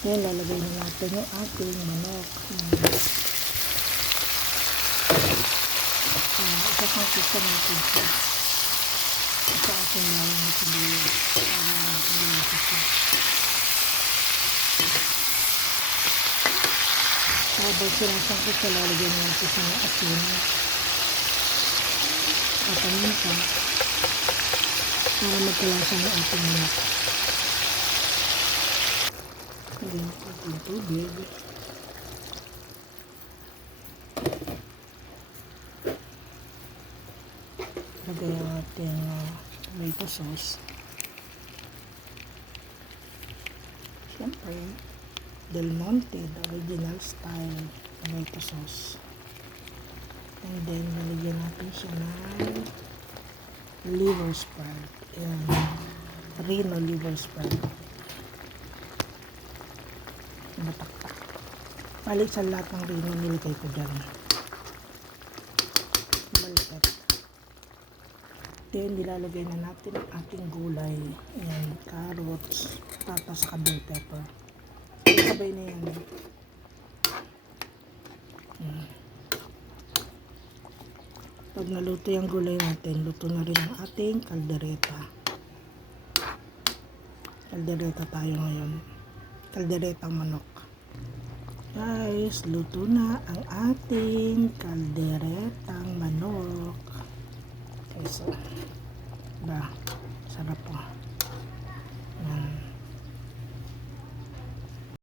Ngayon, lalagay na natin yung ating manok. Isasangkisa natin siya. Sa ating mayang na sibuyas. Habang sinasangkisa, lalagyan natin siya ng asin. At paminta para magkalasa ng ating manok. Lagyan natin ng tubig. Lagyan natin tomato sauce. Siyempre, Del Monte, the original style tomato sauce. And then, lalagyan natin siya ng liver spread. Ayan. Reno liver spread. Mataktak. Balik sa lahat ng Reno, nilagay ko dyan. Balikat. Then, nilalagay na natin ang ating gulay. Ayan, carrots, tatas, bell pepper. Sabay na yan. Pag naluto yung gulay natin, luto na rin ang ating kaldereta. Kaldereta tayo ngayon. Kalderetang manok. Guys, luto na ang ating kalderetang manok. Okay, so, sarap po.